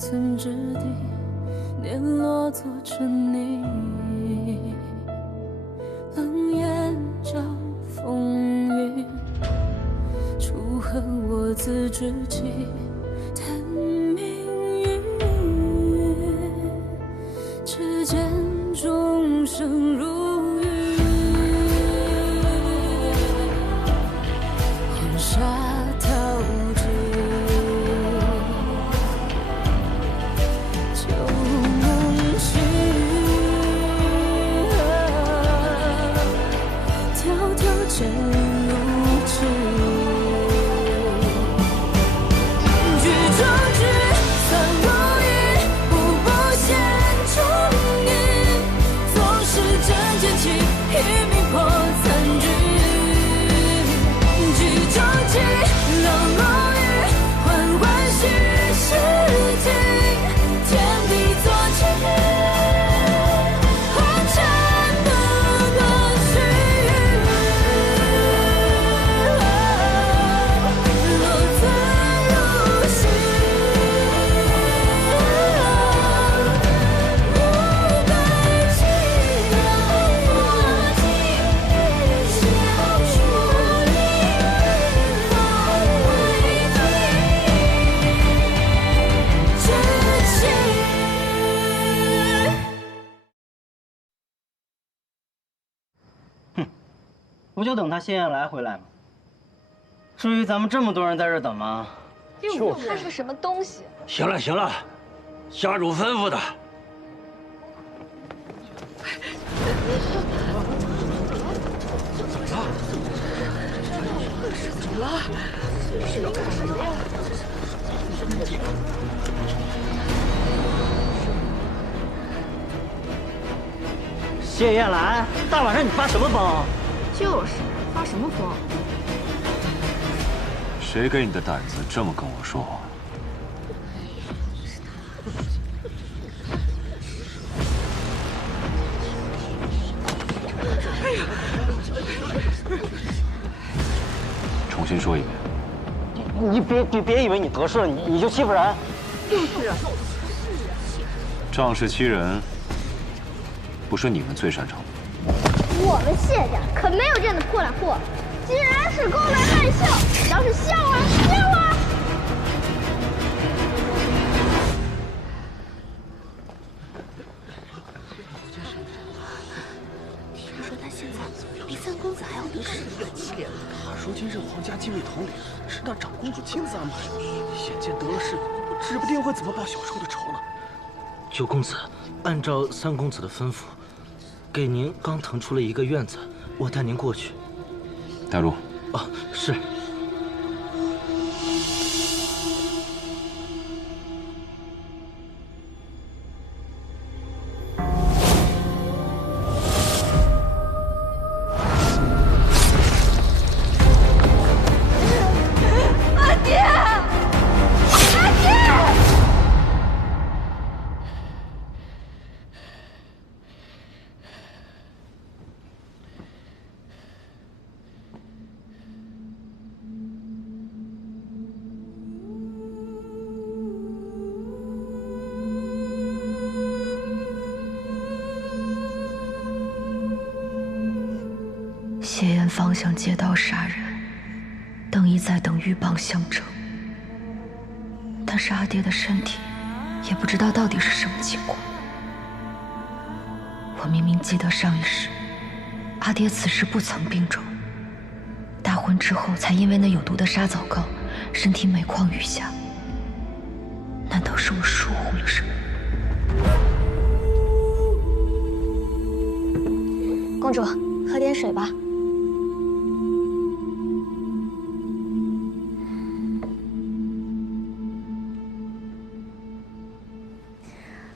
寸之地，碾落做成泥。冷眼照风雨，楚河我自知己。叹命运，只见众生如雨，黄沙淘尽。 剑如纸，举壮志，算如意，步步险中意，总是真剑气，一命破残局。举壮志，冷如雨，缓缓虚实境，天地作棋。 不就等他谢燕来回来吗？至于咱们这么多人在这等吗？就看是个什么东西。行了行了，家主吩咐的。怎么了？是要干什么呀？谢燕来，大晚上你发什么疯？ 就是发什么疯？谁给你的胆子这么跟我说话？重新说一遍。你别以为你得势了，你就欺负人。就是啊。仗势欺人，不是你们最擅长的。 我们谢家可没有这样的破烂货，竟然是公然卖笑，要是笑啊笑啊！听说他现在比三公子还要得势。他如今任皇家禁卫统领，是那长公主亲自安排的，眼见得了势，指不定会怎么报小时候的仇呢。九公子，按照三公子的吩咐。 给您刚腾出了一个院子，我带您过去。带路。哦，是。阿爹，阿爹！ 谢岩方向借刀杀人，邓毅在等鹬蚌相争。但是阿爹的身体也不知道到底是什么情况。我明明记得上一世，阿爹此时不曾病重，大婚之后才因为那有毒的沙枣膏，身体每况愈下。难道是我疏忽了什么？公主，喝点水吧。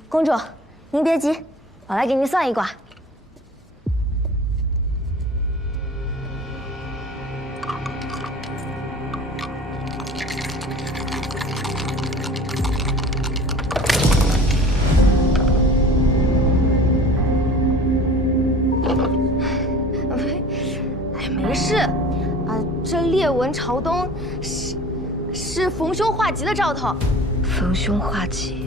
公主，您别急，我来给您算一卦。哎，没事，啊，这裂纹朝东是逢凶化吉的兆头。逢凶化吉。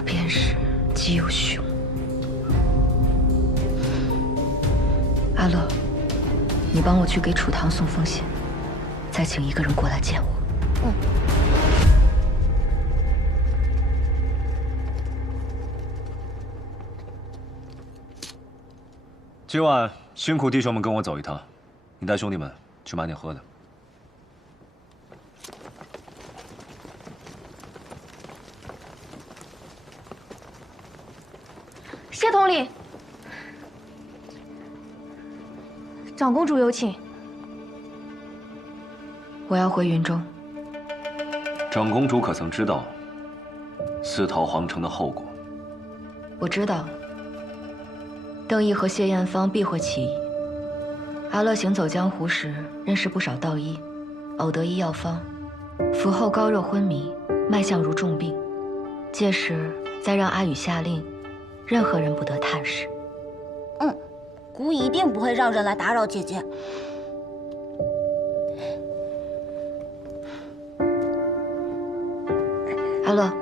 那便是姬有雄。阿乐，你帮我去给楚唐送封信，再请一个人过来见我。嗯。今晚辛苦弟兄们跟我走一趟，你带兄弟们去买点喝的。谢统领，长公主有请。我要回云中。长公主可曾知道私逃皇城的后果？我知道。邓毅和谢艳芳必会起疑。阿乐行走江湖时，认识不少道医，偶得医药方，服后高热昏迷，脉象如重病。届时再让阿宇下令，任何人不得探视。嗯，姑一定不会让人来打扰姐姐。阿乐，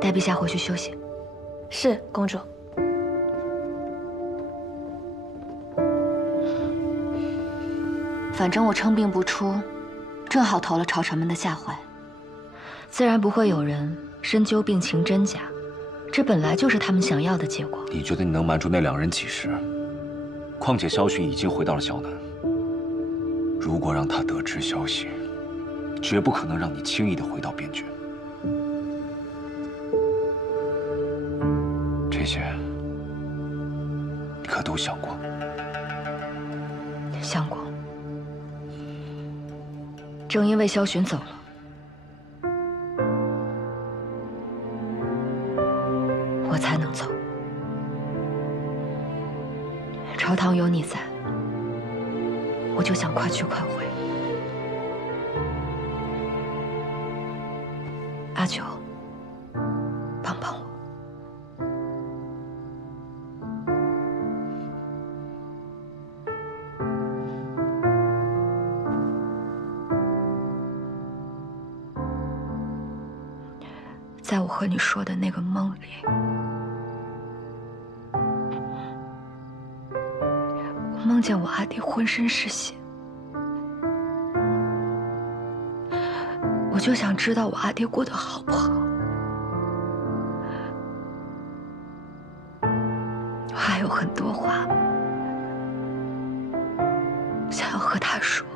带陛下回去休息。是，公主。反正我称病不出，正好投了朝臣们的下怀，自然不会有人深究病情真假，这本来就是他们想要的结果。你觉得你能瞒住那2人几时？况且萧寻已经回到了萧南，如果让他得知消息，绝不可能让你轻易的回到边郡。这些，你可都想过？想过。正因为萧寻走了，我才能走。朝堂有你在，我就想快去快回。阿九，帮帮我。在我和你说的那个梦里，我梦见我阿爹浑身是血，我就想知道我阿爹过得好不好。我还有很多话想要和他说，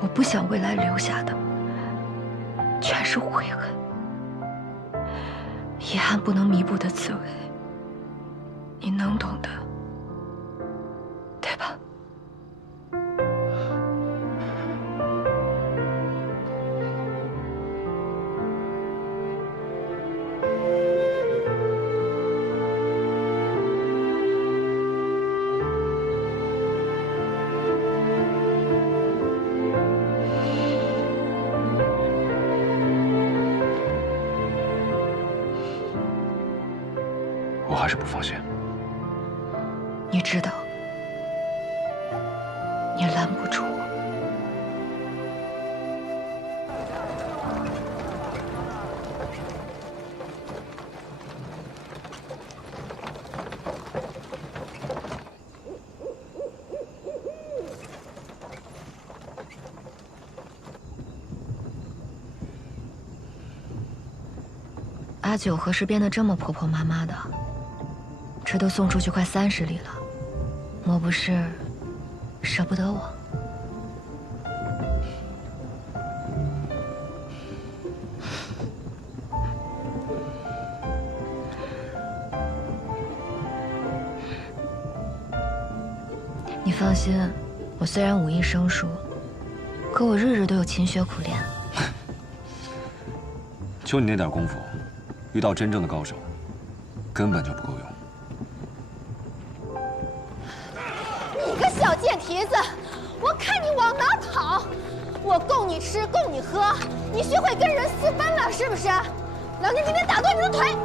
我不想未来留下的全是悔恨。遗憾不能弥补的滋味，你能懂的，对吧？我还是不放心。你知道，你拦不住我。阿九何时变得这么婆婆妈妈的？这都送出去快30里了，莫不是舍不得我？你放心，我虽然武艺生疏，可我日日都有勤学苦练。就你那点功夫，遇到真正的高手，根本就不够用。你个小贱蹄子，我看你往哪跑！我供你吃，供你喝，你学会跟人私奔了是不是？老娘今天打断你的腿！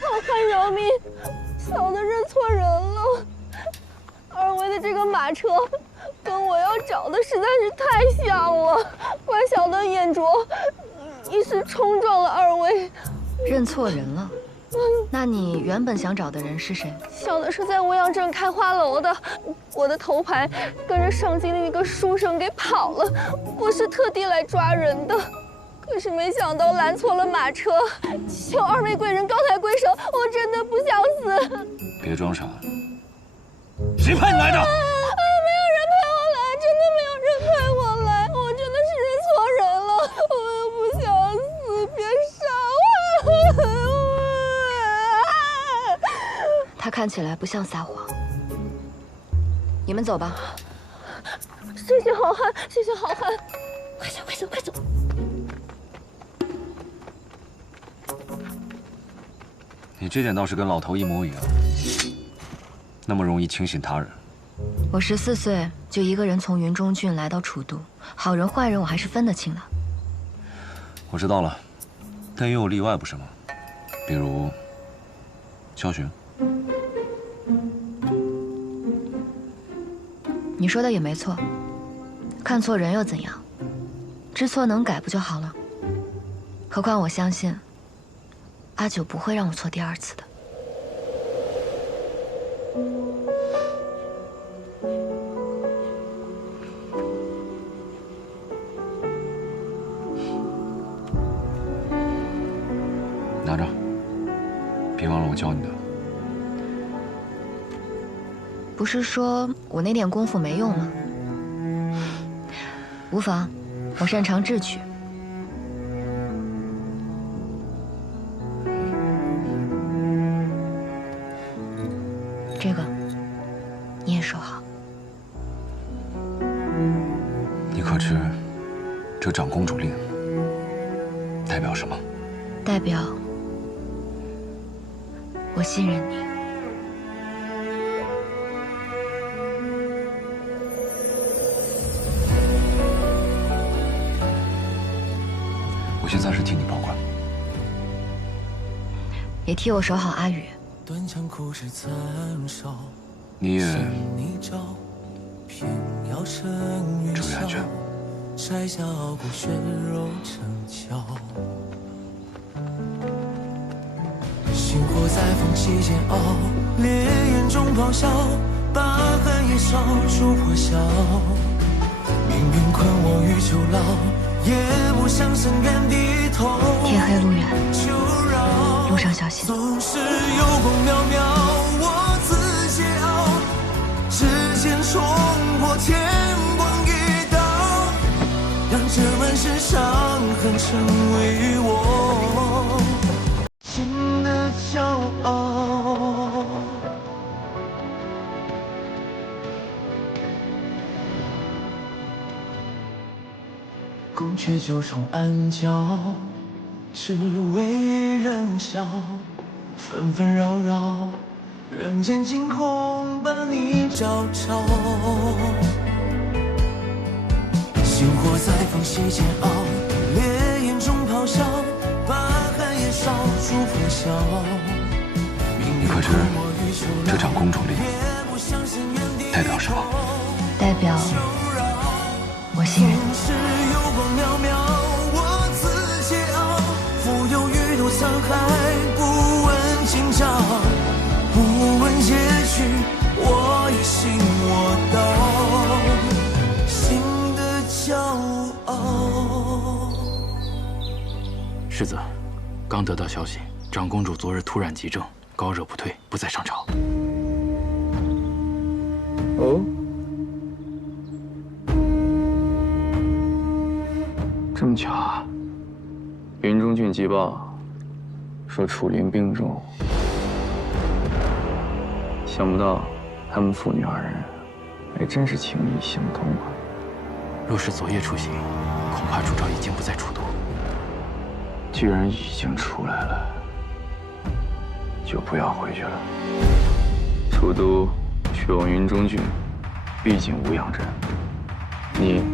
老汉饶命，小的认错人了。2位的这个马车，跟我要找的实在是太太像了，怪小的眼拙，一时冲撞了二位。认错人了？那你原本想找的人是谁？小的是在欧阳镇开花楼的，我的头牌跟着上京的一个书生给跑了，我是特地来抓人的。 可是没想到拦错了马车，求二位贵人高抬贵手，我真的不想死。别装傻，谁派你来的？没有人派我来，真的没有人派我来，我真的是认错人了，我又不想死，别杀我！他看起来不像撒谎。你们走吧。谢谢好汉，谢谢好汉，快走，快走，快走！ 你这点倒是跟老头一模一样，那么容易轻信他人。我14岁就一个人从云中郡来到楚都，好人坏人我还是分得清的。我知道了，但也有例外，不是吗？比如萧寻。你说的也没错，看错人又怎样？知错能改不就好了？何况我相信。 阿九不会让我错第2次的。拿着，别忘了我教你的。不是说我那点功夫没用吗？无妨，我擅长智取。 这个你也收好。你可知这长公主令代表什么？代表我信任你。我先暂时替你保管，也替我守好阿宇。 你也注意安全。星火在缝隙间熬，烈焰中咆哮，把寒夜烧出破晓。命运困我于囚牢，也不想深愿低头。天黑路远，路上小心。总是有光渺渺，我自桀骜，指尖冲破天光一道，让这满身伤痕成为我心的骄傲。宫阙九重暗角，只为人笑，纷纷扰扰，人间惊恐把你照照。星火在缝隙间熬，烈焰中咆哮，把寒夜烧出破晓。你可知这场公主令代表什么？代表我信任你。是有光渺渺，我自桀骜，浮游于途沧海，不问今朝，不问结局，我也信我到，心的骄傲。世子，刚得到消息，长公主昨日突然急症，高热不退，不再上朝。哦。 这么巧啊！云中郡急报说楚灵病重，想不到他们父女二人还真是情意相通啊！若是昨夜出行，恐怕楚昭已经不在楚都。既然已经出来了，就不要回去了。楚都去往云中郡，毕竟无恙镇，你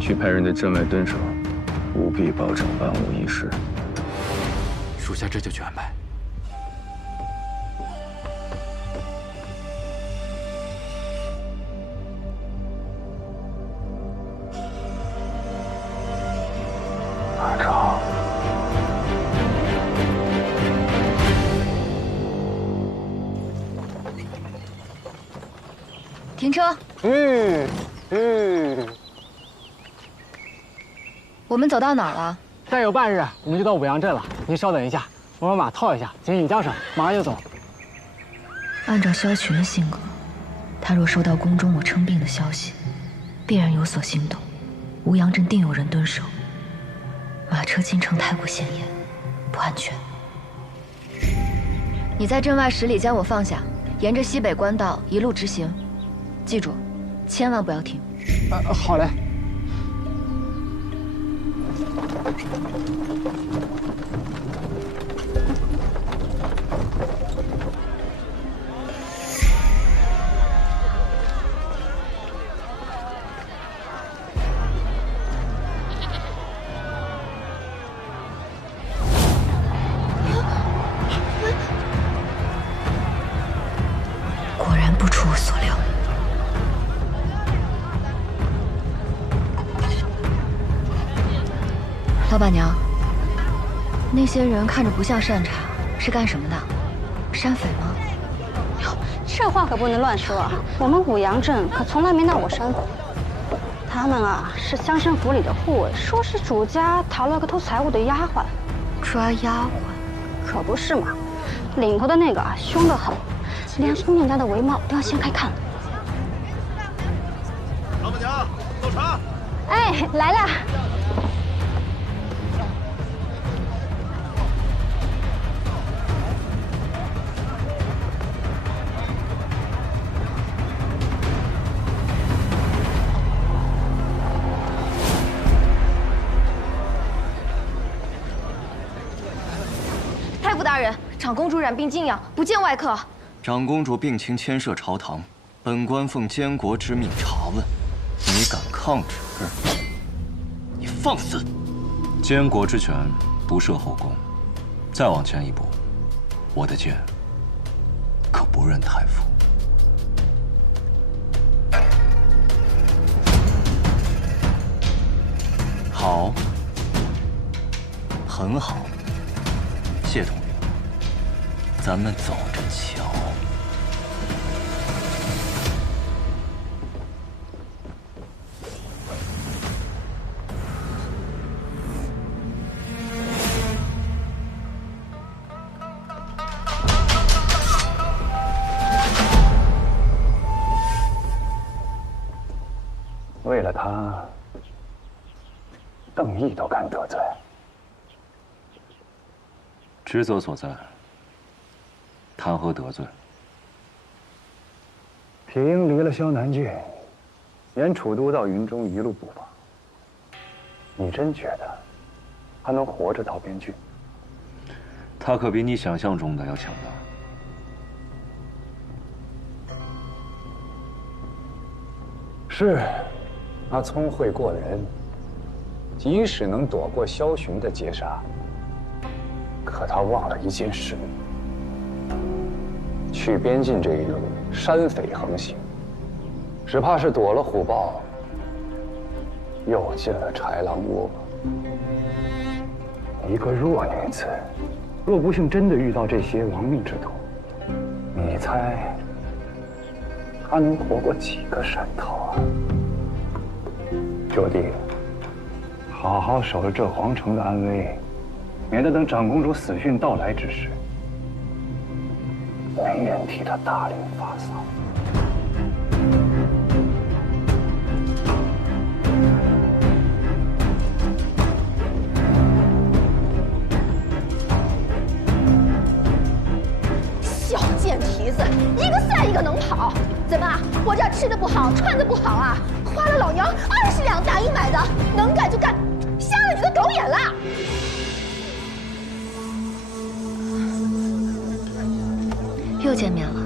去派人对镇外蹲守。 务必保证万无一失。属下这就去安排。停车。我们走到哪儿了？再有半日，我们就到五阳镇了。您稍等一下，我把马套一下，紧紧缰绳，马上就走。按照萧群的性格，他若收到宫中我称病的消息，必然有所行动。吴阳镇定有人蹲守，马车进城太过显眼，不安全。你在镇外10里将我放下，沿着西北官道一路直行，记住，千万不要停。好嘞。果然不出我所料。老板娘，那些人看着不像善茬，是干什么的？山匪吗？哟，这话可不能乱说啊！我们五阳镇可从来没闹过山匪。他们啊是乡绅府里的护卫，说是主家逃了个偷财物的丫鬟。抓丫鬟？可不是嘛！领头的那个啊凶得很，连姑娘家的帷帽都要掀开看。老板娘，倒茶。哎，来了。太傅大人，长公主染病静养，不见外客。长公主病情牵涉朝堂，本官奉监国之命查问，你敢抗旨，你放肆！监国之权不涉后宫，再往前一步，我的剑可不认太傅。好，很好。谢统领，咱们走着瞧。为了他，邓毅都敢得罪。职责所在，谈何得罪？铁鹰离了萧南郡，沿楚都到云中一路布防。你真觉得他能活着到边郡？他可比你想象中的要强大。是，那聪慧过人，即使能躲过萧雄的劫杀。可他忘了一件事：去边境这一路，山匪横行，只怕是躲了虎豹，又进了豺狼窝。一个弱女子，若不幸真的遇到这些亡命之徒，你猜她能活过几个山头啊？九弟，好好守着这皇城的安危。免得等长公主死讯到来之时，没人替她大领发丧。小贱蹄子，一个赛一个能跑。怎么，我这吃的不好，穿的不好啊？花了老娘20两大银买的，能干就干，瞎了你的狗眼了！又见面了。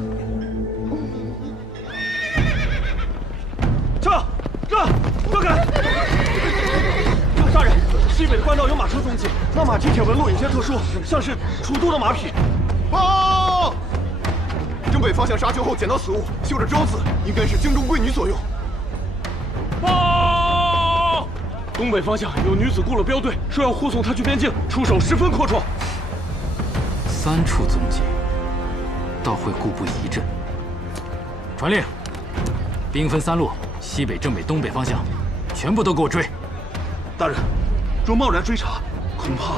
让开！大人，西北的官道有马车踪迹，那马蹄铁纹路有些特殊，像是楚都的马匹。报！征北方向杀囚后捡到死物，绣着招字，应该是京中贵女所用。报！东北方向有女子雇了镖队，说要护送她去边境，出手十分阔绰。 3处踪迹，倒会故布疑阵。传令，兵分3路，西北、正北、东北方向，全部都给我追！大人，若贸然追查，恐怕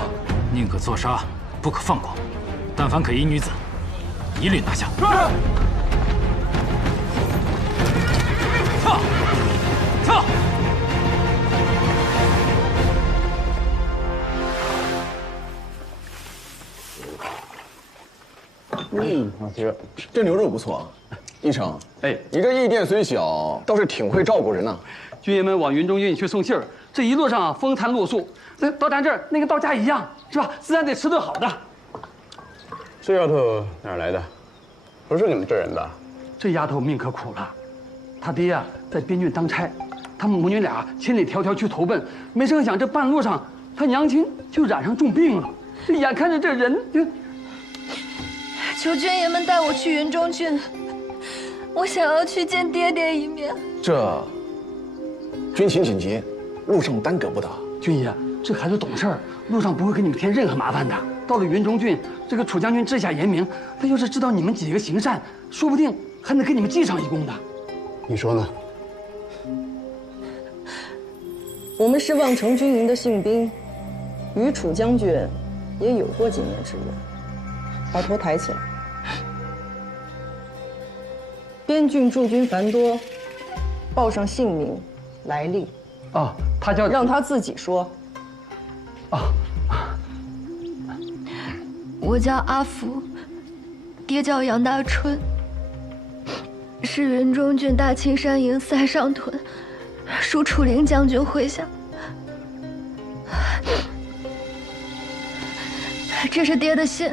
宁可错杀，不可放过。但凡可疑女子，一律拿下。跳！跳！老徐，这牛肉不错。义成，哎，你这驿店虽小，倒是挺会照顾人呐。军爷们往云中郡去送信儿，这一路上风餐露宿，那到咱这儿那跟到家一样，是吧？自然得吃顿好的。这丫头哪儿来的？不是你们这人的。这丫头命可苦了，她爹呀在边郡当差，他们母女俩千里迢迢去投奔，没成想这半路上她娘亲就染上重病了，这眼看着这人就……求军爷们带我去云中郡，我想要去见爹爹一面。这军情紧急，路上耽搁不得。军爷，这孩子懂事儿，路上不会给你们添任何麻烦的。到了云中郡，这个楚将军治下严明，他要是知道你们几个行善，说不定还能给你们记上一功的。你说呢？我们是望城军营的信兵，与楚将军也有过几面之缘。把头抬起来。边郡驻军繁多，报上姓名、来历。哦，他叫……让他自己说。哦，我叫阿福，爹叫杨大春，是云中郡大青山营塞上屯，属楚灵将军麾下。这是爹的信。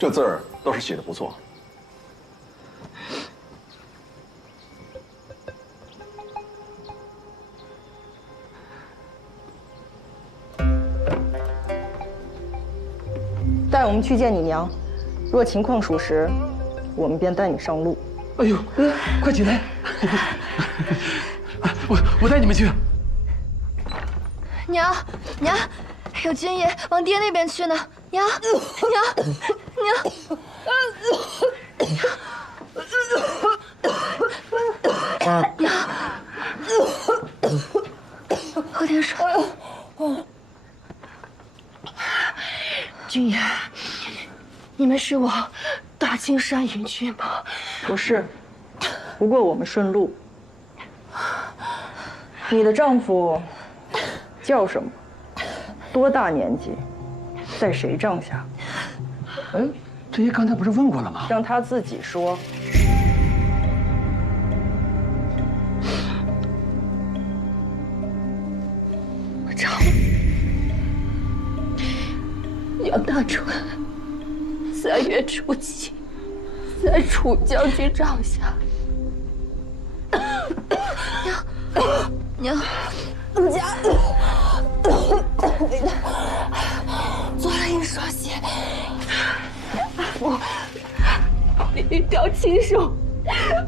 这字儿倒是写的不错。带我们去见你娘，若情况属实，我们便带你上路。哎呦，快起来！我带你们去。娘，有军爷往爹那边去呢。娘，喝点水。军爷，你们是往大青山营去吗？不是，不过我们顺路。你的丈夫叫什么？多大年纪？在谁帐下？哎，这爷刚才不是问过了吗？让他自己说。我丈夫杨大春，3月初7，在楚将军帐下。娘，我家做了一双鞋，你一定要亲手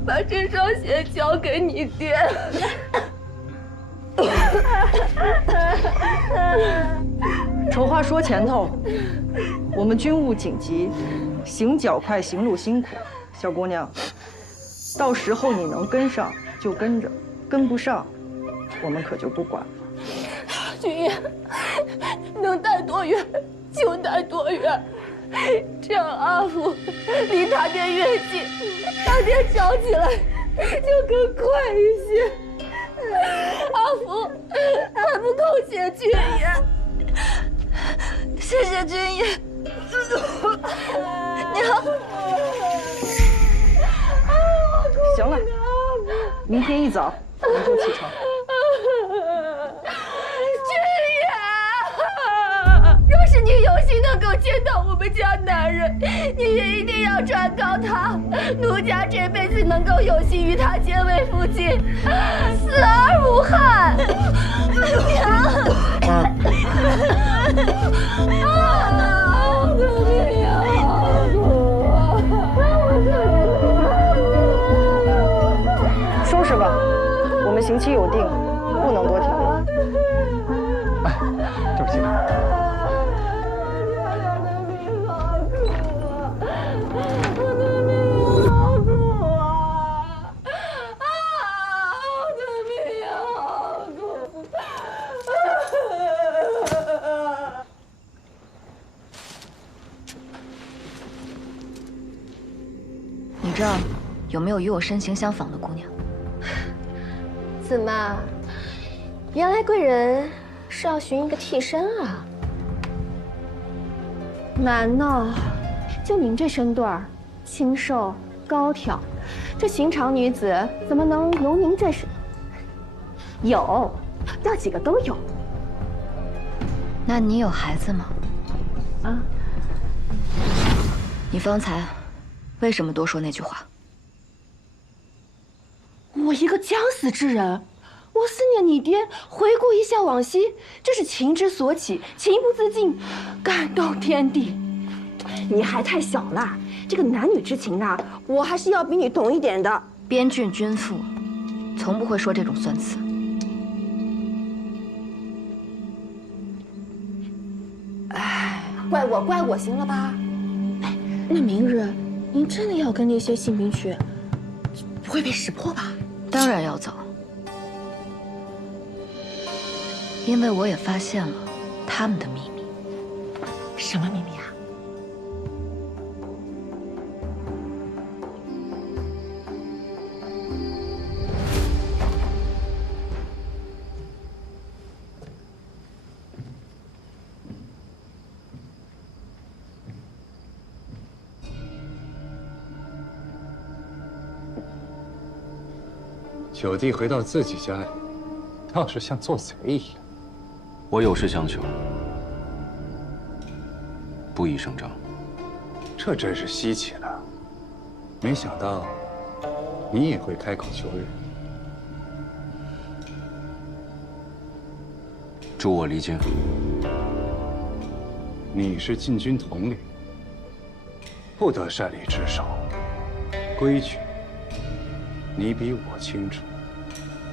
把这双鞋交给你爹。丑话说前头，我们军务紧急，行脚快，行路辛苦。小姑娘，到时候你能跟上就跟着，跟不上，我们可就不管了。军爷，能带多远就带多远，这样阿福离他爹越近，他爹找起来就更快一些。阿福还不够谢军爷，谢谢军爷。娘，行了，明天一早我们就启程。军爷，若是你有幸能够见到我们家男人，你也一定要转告他，奴家这辈子能够有幸与他结为夫妻，死而无憾。收拾吧，我们行期有定，不能多停留。哎，这边请。有没有与我身形相仿的姑娘？怎么，原来贵人是要寻一个替身啊？难呐，就您这身段儿，清瘦高挑，这寻常女子怎么能有您这身？有，要几个都有。那你有孩子吗？啊？你方才为什么多说那句话？我一个将死之人，我思念你爹，回顾一下往昔，这是情之所起，情不自禁，感动天地。你还太小了，这个男女之情啊，我还是要比你懂一点的。边郡君妇，从不会说这种酸词。哎，怪我行了吧？哎，那明日您真的要跟那些信兵去，不会被识破吧？当然要走，因为我也发现了他们的秘密。什么秘密啊？九弟回到自己家里，倒是像做贼一样。我有事相求，不宜声张。这真是稀奇了，没想到你也会开口求人。助我离京。你是禁军统领，不得擅离职守，规矩你比我清楚。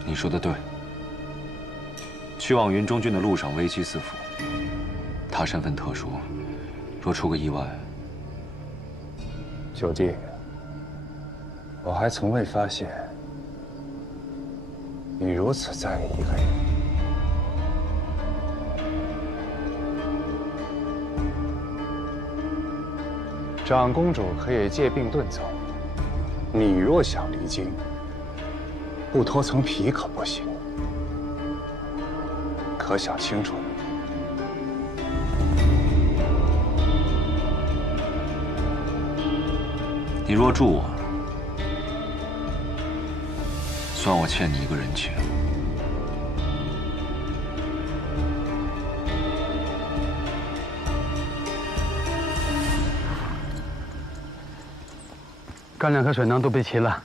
你说的对。去往云中郡的路上危机四伏，他身份特殊，若出个意外，九弟，我还从未发现你如此在意一个人。长公主可以借病遁走，你若想离京，不脱层皮可不行。可想清楚了。你若助我，算我欠你一个人情。干粮和水囊都备齐了，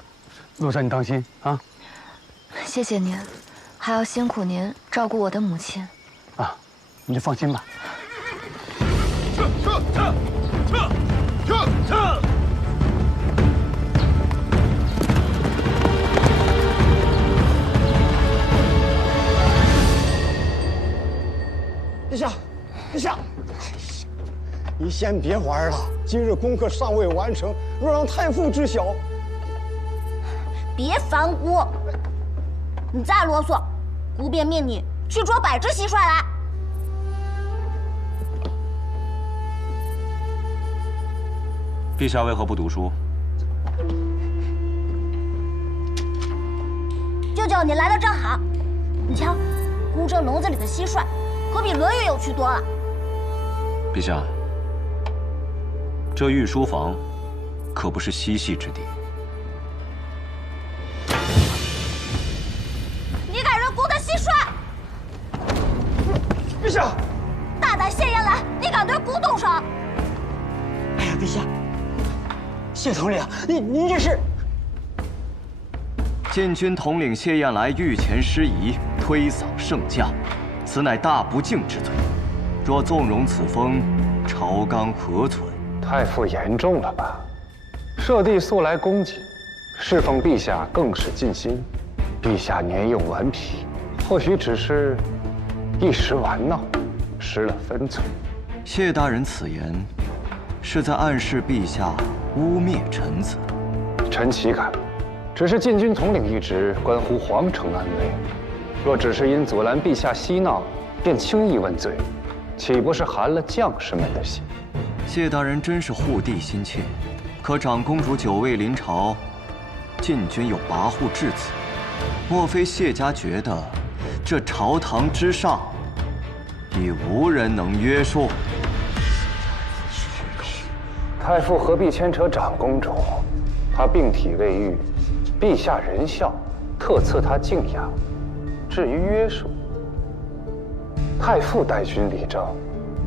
路上你当心啊！谢谢您，还要辛苦您照顾我的母亲。啊，你就放心吧。撤！陛下，你先别玩了，今日功课尚未完成，若让太傅知晓，别烦姑，你再啰嗦，姑便命你去捉百只蟋蟀来。陛下为何不读书？舅舅，你来的正好。你瞧，姑这笼子里的蟋蟀，可比《论语》有趣多了。陛下，这御书房可不是嬉戏之地。你敢扔姑的蟋蟀？陛下，大胆谢延来，你敢对姑动手？哎呀，陛下，谢统领，您这是……禁军统领谢燕来御前失仪，推搡圣驾，此乃大不敬之罪。若纵容此风，朝纲何存？太傅严重了吧？舍弟素来恭谨，侍奉陛下更是尽心。陛下年幼顽皮，或许只是一时玩闹，失了分寸。谢大人此言，是在暗示陛下污蔑臣子。臣岂敢？只是禁军统领一职，关乎皇城安危。若只是因阻拦陛下嬉闹，便轻易问罪，岂不是寒了将士们的心？谢大人真是护帝心切，可长公主久未临朝，晋军又跋扈至此，莫非谢家觉得这朝堂之上已无人能约束？太傅何必牵扯长公主？她病体未愈，陛下仁孝，特赐她静养。至于约束，太傅带军理政，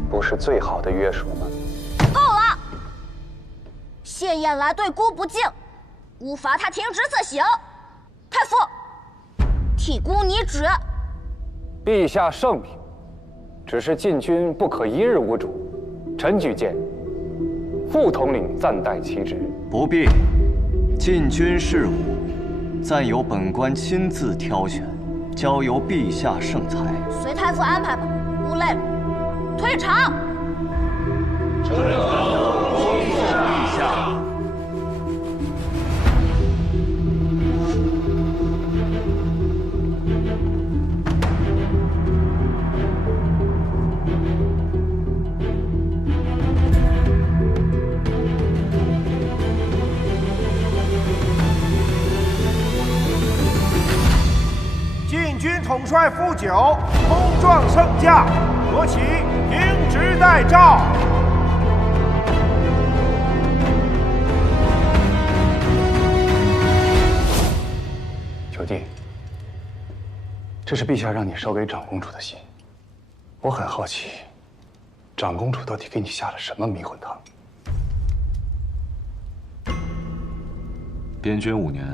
不是最好的约束吗？够了！谢燕来对姑不敬，姑罚他停职自省。太傅，替姑拟旨。陛下圣明，只是禁军不可一日无主。臣举荐副统领暂代其职。不必，禁军事务暂由本官亲自挑选，交由陛下圣裁。随太傅安排吧，姑累了，退场。臣恭迎陛下。禁军统帅傅九冲撞圣驾，国旗停职待诏。九弟，这是陛下让你捎给长公主的信。我很好奇，长公主到底给你下了什么迷魂汤？边军5年，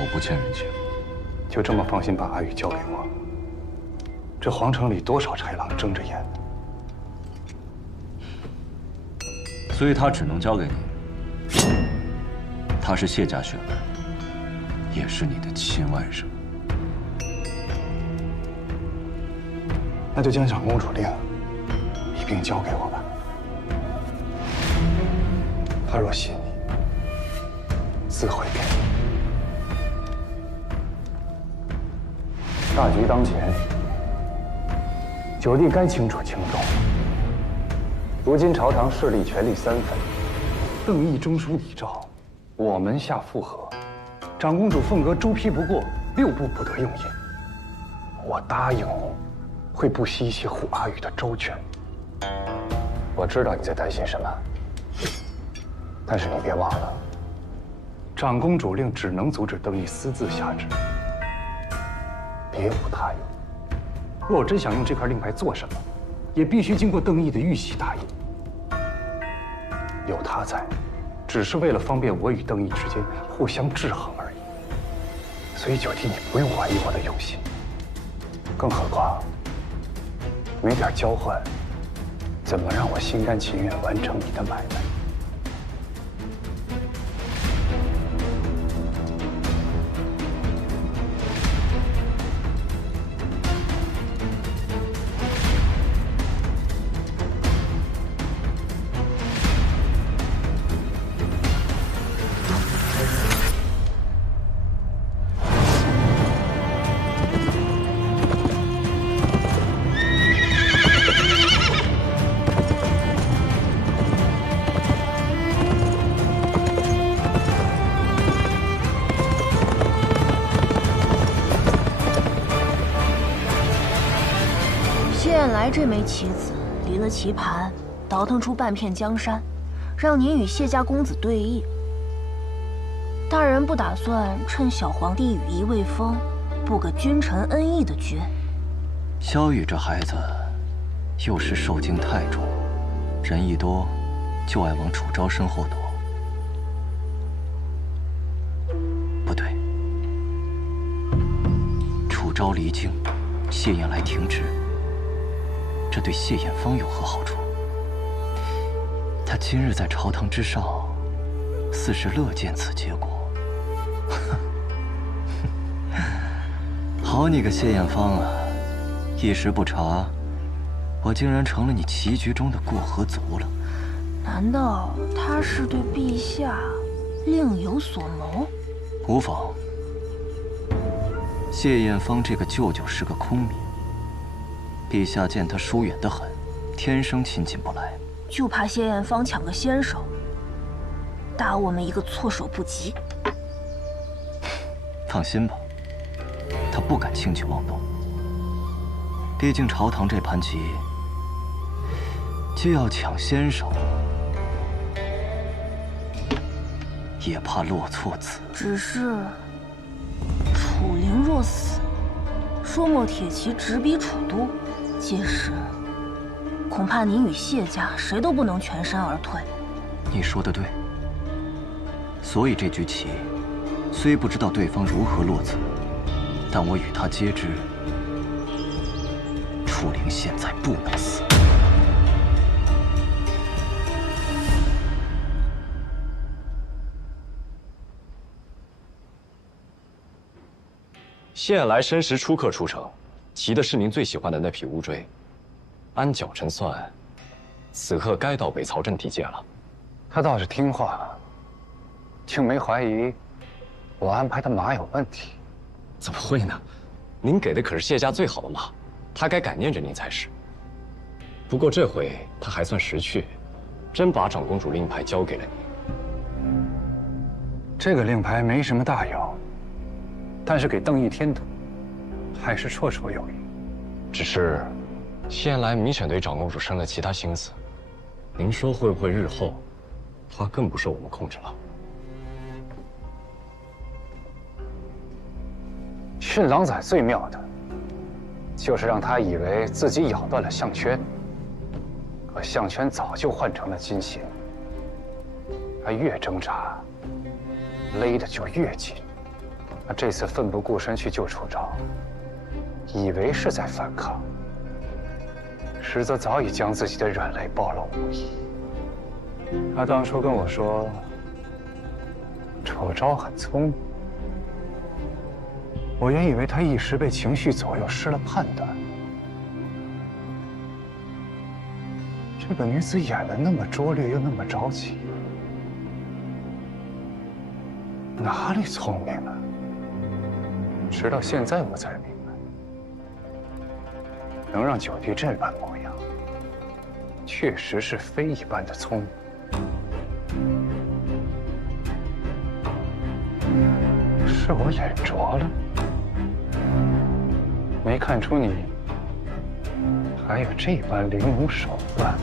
我不欠人情。就这么放心把阿玉交给我？这皇城里多少豺狼睁着眼，所以他只能交给你。他是谢家血脉，也是你的亲外甥。那就将长公主令一并交给我吧。他若信你，自会给你。大局当前，九弟该清楚轻重。如今朝堂势力权力三分，邓毅中书李昭，我门下附和，长公主凤阁朱批不过，6部不得用印。我答应你，会不惜一切护阿玉的周全。我知道你在担心什么，但是你别忘了，长公主令只能阻止邓毅私自下旨，别无他用。若我真想用这块令牌做什么，也必须经过邓毅的玉玺答应。有他在，只是为了方便我与邓毅之间互相制衡而已。所以九弟，你不用怀疑我的用心。更何况，没点交换，怎么让我心甘情愿完成你的买卖？这枚棋子离了棋盘，倒腾出半片江山，让您与谢家公子对弈。大人不打算趁小皇帝羽翼未丰，布个君臣恩义的局？萧雨这孩子，幼时受惊太重，人一多，就爱往楚昭身后躲。不对，楚昭离京，谢燕来停职。这对谢艳芳有何好处？他今日在朝堂之上，似是乐见此结果。好你个谢艳芳啊！一时不察，我竟然成了你棋局中的过河卒了。难道他是对陛下另有所谋？无妨。谢艳芳这个舅舅是个空名。陛下见他疏远得很，天生亲近不来，就怕谢艳芳抢个先手。打我们一个措手不及。放心吧，他不敢轻举妄动。毕竟朝堂这盘棋，既要抢先手，也怕落错子。只是楚灵若死，说墨铁骑直逼楚都，届时恐怕您与谢家谁都不能全身而退。你说的对，所以这局棋虽不知道对方如何落子，但我与他皆知，楚灵现在不能死。现来申时出客出城，骑的是您最喜欢的那匹乌骓。按脚程算，此刻该到北曹镇地界了。他倒是听话，竟没怀疑我安排的马有问题。怎么会呢？您给的可是谢家最好的马，他该感念着您才是。不过这回他还算识趣，真把长公主令牌交给了你。这个令牌没什么大用，但是给邓毅添堵，还是绰绰有余。只是，现来明显对长公主生了其他心思，您说会不会日后，她更不受我们控制了？驯狼崽最妙的，就是让他以为自己咬断了项圈，可项圈早就换成了金线。他越挣扎，勒得就越紧。他这次奋不顾身去救楚昭，以为是在反抗，实则早已将自己的软肋暴露无遗。他当初跟我说，楚昭很聪明，我原以为他一时被情绪左右，失了判断。这个女子演得那么拙劣，又那么着急，哪里聪明啊？直到现在我才明白，能让九弟这般模样，确实是非一般的聪明。是我眼拙了，没看出你还有这般玲珑手段。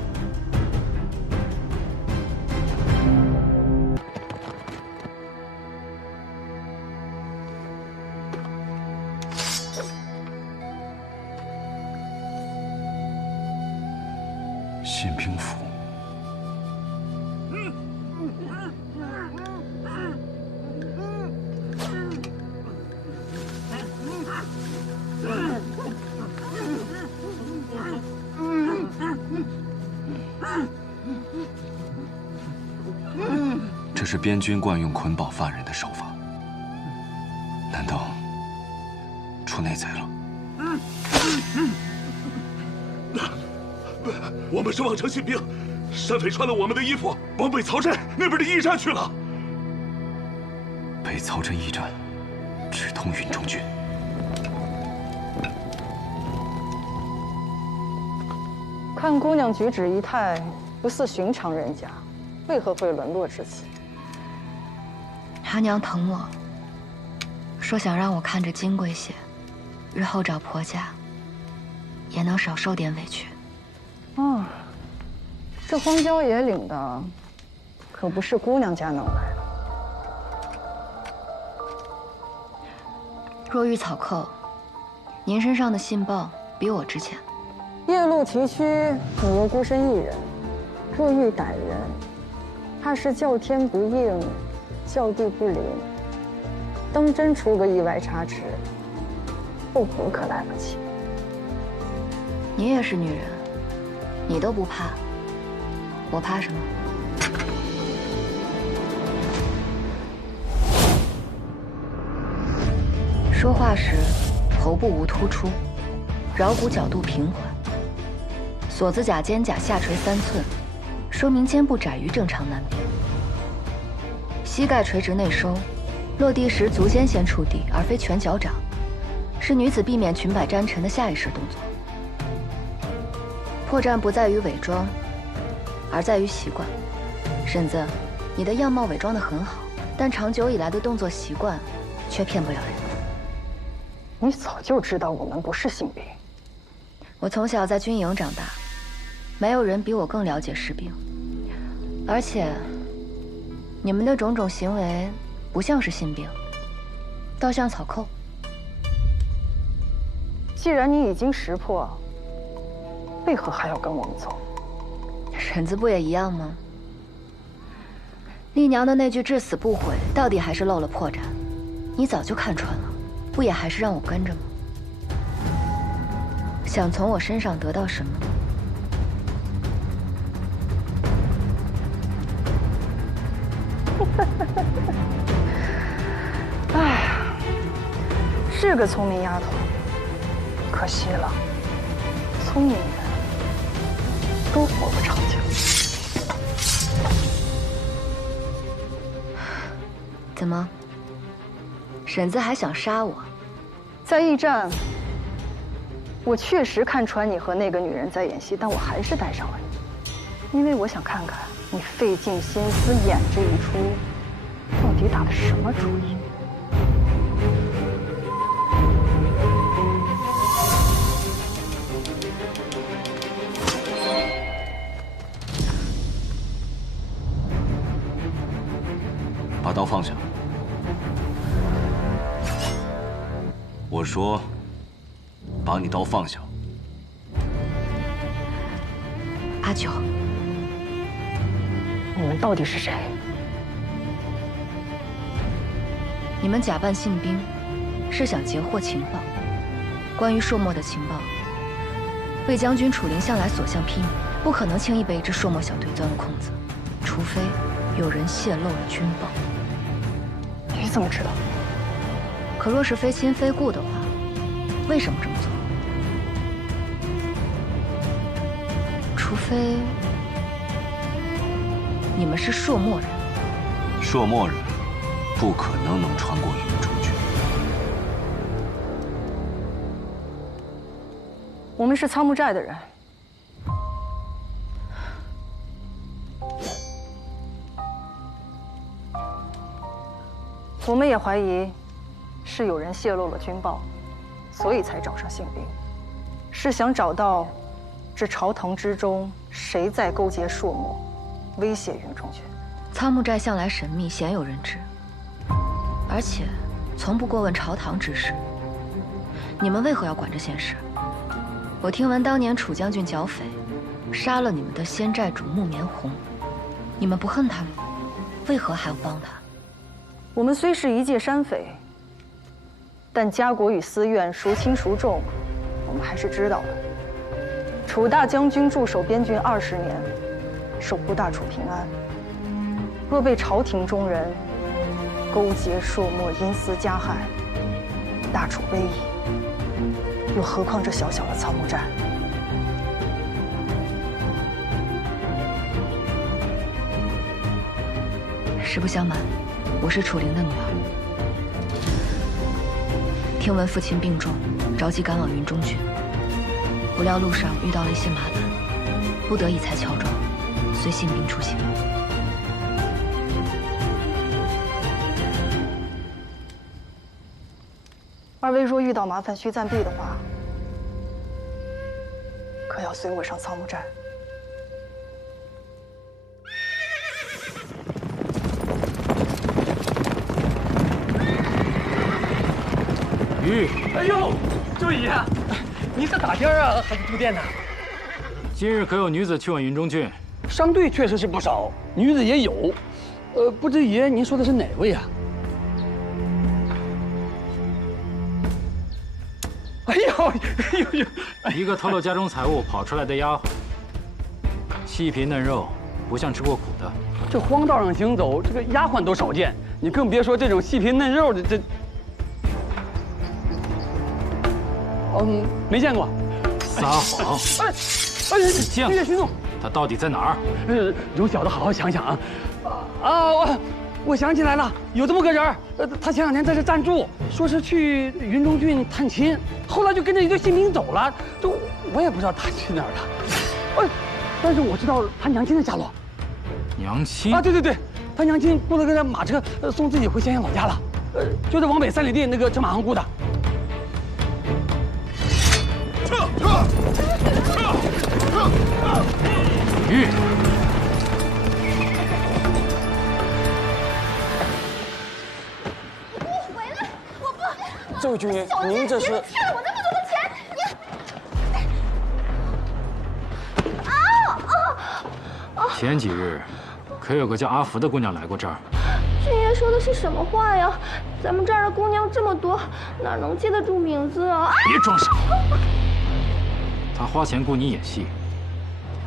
宪兵府。这是边军惯用捆绑犯人的手法，难道出内贼了？我们是望城信兵，山匪穿了我们的衣服，往北曹镇那边的驿站去了。北曹镇驿站直通云中郡。看姑娘举止仪态，不似寻常人家，为何会沦落至此？他娘疼我，说想让我看着金贵些，日后找婆家也能少受点委屈。啊，这荒郊野岭的，可不是姑娘家能来的。若遇草寇，您身上的信报比我值钱。夜路崎岖，你又孤身一人，若遇歹人，怕是叫天不应，叫地不灵，当真出个意外差池，后悔可来不及。你也是女人，你都不怕，我怕什么？说话时，头部无突出，桡骨角度平缓，锁子甲肩胛下垂3寸，说明肩部窄于正常男兵。膝盖垂直内收，落地时足尖先触地，而非全脚掌，是女子避免裙摆沾尘的下意识动作。破绽不在于伪装，而在于习惯。身子你的样貌伪装得很好，但长久以来的动作习惯，却骗不了人。你早就知道我们不是性兵。我从小在军营长大，没有人比我更了解士兵。而且，你们的种种行为不像是性兵，倒像草寇。既然你已经识破，为何还要跟我们走？婶子不也一样吗？丽娘的那句至死不悔，到底还是露了破绽。你早就看穿了，不也还是让我跟着吗？想从我身上得到什么？哎呀，是个聪明丫头，可惜了，聪明人都活不长久。怎么，婶子还想杀我？在驿站，我确实看穿你和那个女人在演戏，但我还是带上了你，因为我想看看你费尽心思演这一出，到底打的什么主意。把刀放下。我说，把你刀放下。阿九，你们到底是谁？你们假扮信兵，是想截获情报。关于朔漠的情报，魏将军楚灵向来所向披靡，不可能轻易被一支朔漠小队钻了空子，除非有人泄露了军报。你怎么知道？可若是非亲非故的话，为什么这么做？除非你们是朔漠人。朔漠人不可能穿过云中郡。我们是苍木寨的人。我们也怀疑是有人泄露了军报，所以才找上信兵，是想找到这朝堂之中谁在勾结朔漠，威胁云中郡。苍木寨向来神秘，鲜有人知，而且从不过问朝堂之事。你们为何要管这件事？我听闻当年楚将军剿匪，杀了你们的先寨主木棉红，你们不恨他吗？为何还要帮他？我们虽是一介山匪，但家国与私怨孰轻孰重，我们还是知道的。楚大将军驻守边郡20年，守护大楚平安。若被朝廷中人勾结朔漠，因私加害，大楚危矣。又何况这小小的苍木寨？实不相瞒，我是楚灵的女儿。听闻父亲病重，着急赶往云中郡，不料路上遇到了一些麻烦，不得已才乔装，随信兵出行。二位若遇到麻烦需暂避的话，可要随我上苍木寨。鱼，哎呦，周姨，你是打尖啊，还是住店呢？今日可有女子去往云中郡？商队确实是不少，女子也有。不知爷您说的是哪位啊？哎呦，一个偷了家中财物跑出来的丫鬟，细皮嫩肉，不像吃过苦的。这荒道上行走，这个丫鬟都少见，你更别说这种细皮嫩肉的这。没见过。撒谎！见过。徐总，他到底在哪儿？容小的好好想想啊！我想起来了，有这么个人，他前2天在这暂住，说是去云中郡探亲，后来就跟着一队信兵走了。这我也不知道他去哪儿了。但是我知道他娘亲的下落。娘亲啊，对，他娘亲不能跟着马车送自己回咸阳老家了，就是往北3里地那个车马行姑的。撤！玉。 这位军爷，您这是？骗了我那么多的钱，你！前几日，可有个叫阿福的姑娘来过这儿？军爷说的是什么话呀？咱们这儿的姑娘这么多，哪能记得住名字啊？别装傻！他花钱雇你演戏，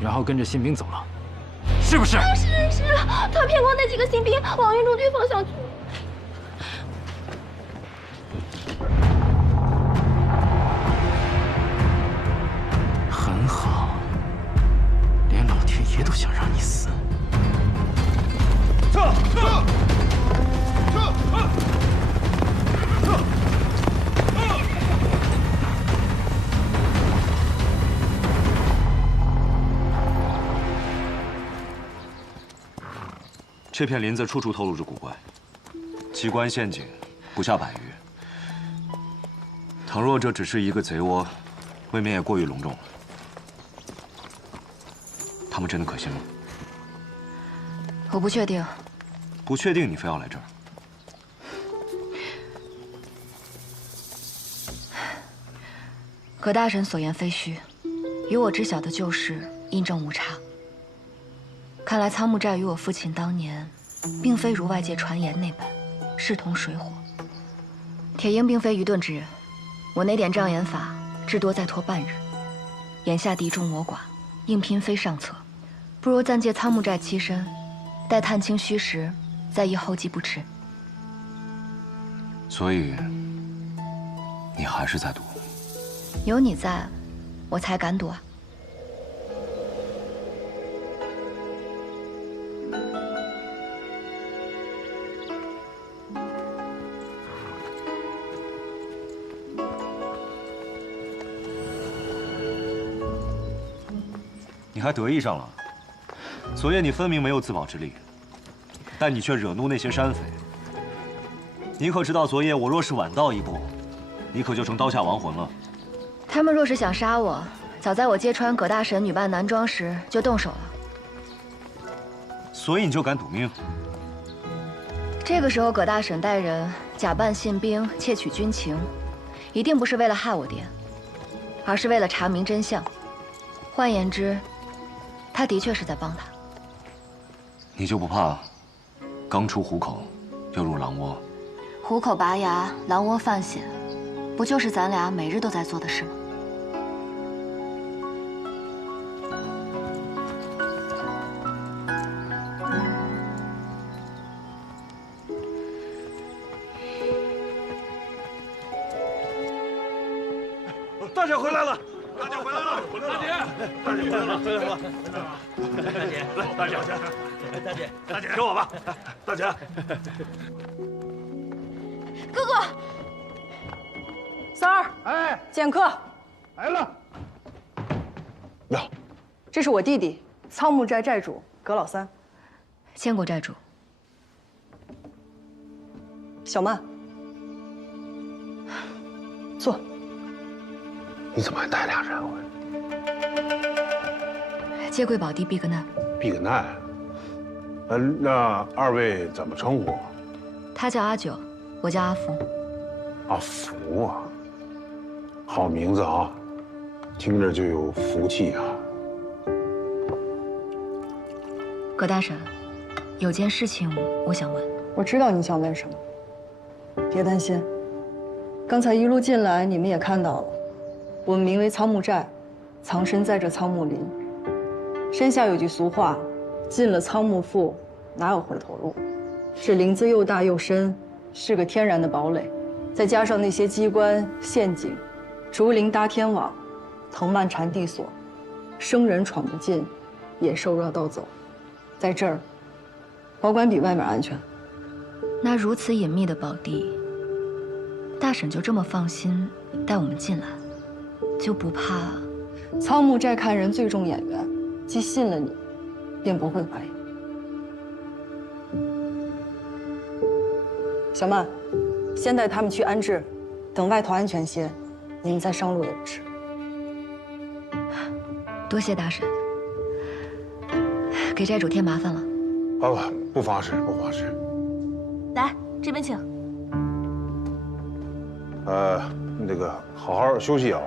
然后跟着新兵走了，是不是？是，他骗光那几个新兵往运中军方向去。 很好，连老天爷都想让你死。撤！这片林子处处透露着古怪，机关陷阱不下100余。倘若这只是一个贼窝，未免也过于隆重了。 他们真的可信吗？我不确定。不确定，你非要来这儿？葛大神所言非虚，与我知晓的旧事印证无差。看来仓木寨与我父亲当年，并非如外界传言那般势同水火。铁鹰并非愚钝之人，我那点障眼法，至多再拖半日。眼下敌众我寡，硬拼非上策。 不如暂借仓木寨栖身，待探清虚实，再议后继不迟。所以，你还是在赌？有你在，我才敢赌啊！你还得意上了？ 昨夜你分明没有自保之力，但你却惹怒那些山匪。你可知道，昨夜我若是晚到一步，你可就成刀下亡魂了。他们若是想杀我，早在我揭穿葛大神女扮男装时就动手了。所以你就敢赌命？这个时候，葛大婶带人假扮信兵窃取军情，一定不是为了害我爹，而是为了查明真相。换言之，他的确是在帮他。 你就不怕刚出虎口，又入狼窝？虎口拔牙，狼窝犯险，不就是咱俩每日都在做的事吗？大姐回来了！大姐回来了！大姐回来了！回来了！大姐，来，大姐，大姐，给我吧，大姐。哥哥，三儿，哎，见客来了。哟，这是我弟弟，仓木寨寨主葛老三。见过寨主。小曼，坐。你怎么还带俩人回来？接贵宝弟毕格难。毕格难。那二位怎么称呼？他叫阿九，我叫阿福。阿福啊，好名字啊，听着就有福气啊。葛大婶，有件事情我想问。我知道你想问什么，别担心。刚才一路进来，你们也看到了，我们名为仓木寨，藏身在这仓木林。山下有句俗话，进了仓木腹，哪有回头路？这林子又大又深，是个天然的堡垒，再加上那些机关陷阱，竹林搭天网，藤蔓缠地锁，生人闯不进，野兽绕道走。在这儿，保管比外面安全。那如此隐秘的宝地，大婶就这么放心带我们进来，就不怕？仓木寨看人最重眼缘，既信了你，便不会怀疑。小曼，先带他们去安置，等外头安全些，你们再上路也不迟。多谢大婶，给寨主添麻烦了。不妨事，不妨事。来，这边请。那个好好休息啊。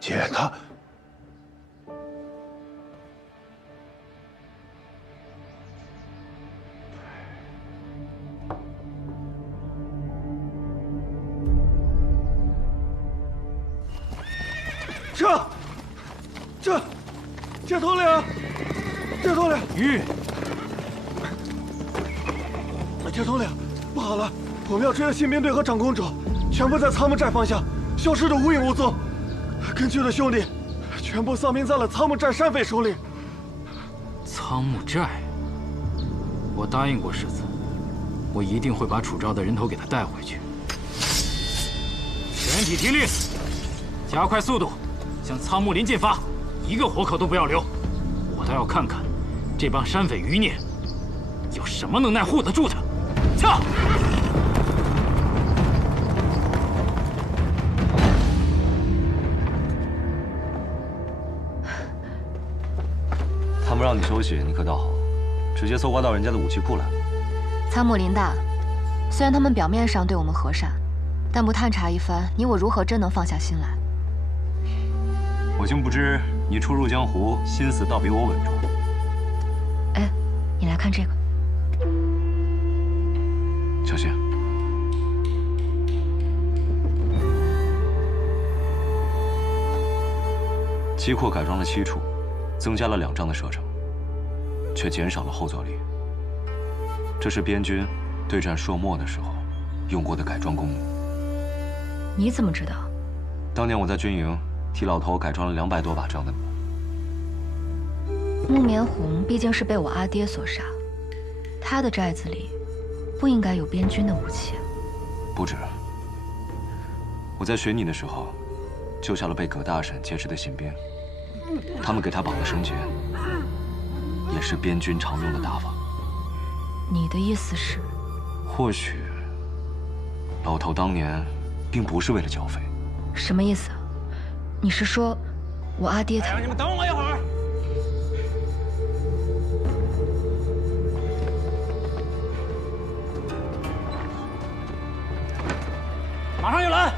姐，她。 这头领，这头领，玉，这头领，不好了，我们要追的新兵队和长公主，全部在仓木寨方向，消失得无影无踪。跟去的兄弟，全部丧命在了仓木寨山匪手里。仓木寨，我答应过世子，我一定会把楚昭的人头给他带回去。全体听令，加快速度，向仓木林进发。 一个活口都不要留，我倒要看看这帮山匪余孽有什么能耐护得住他。驾！他们让你休息，你可倒好，直接搜刮到人家的武器库来了。仓木林大，虽然他们表面上对我们和善，但不探查一番，你我如何真能放下心来？我竟不知。 你初入江湖，心思倒比我稳重。哎，你来看这个，小心。机括改装了7处，增加了2丈的射程，却减少了后坐力。这是边军对战朔漠的时候用过的改装公弩。你怎么知道？当年我在军营。 替老头改装了200多把这样的弩。木棉红毕竟是被我阿爹所杀，他的寨子里不应该有边军的武器。不止，我在选你的时候，救下了被葛大婶劫持的新兵，他们给他绑了绳结，也是边军常用的打法。你的意思是？或许，老头当年并不是为了剿匪。什么意思？ 你是说，我阿爹他？让你们等我一会儿。马上就来。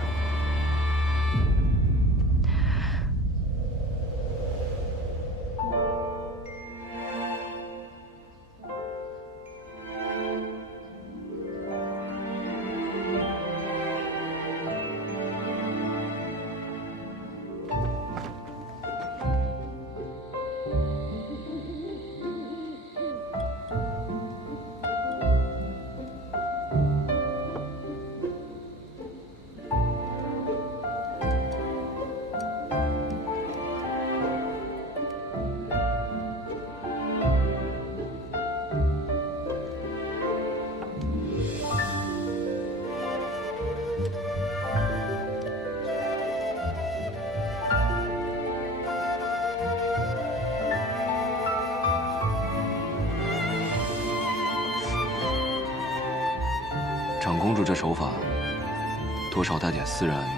长公主这手法，多少带点私人恩怨。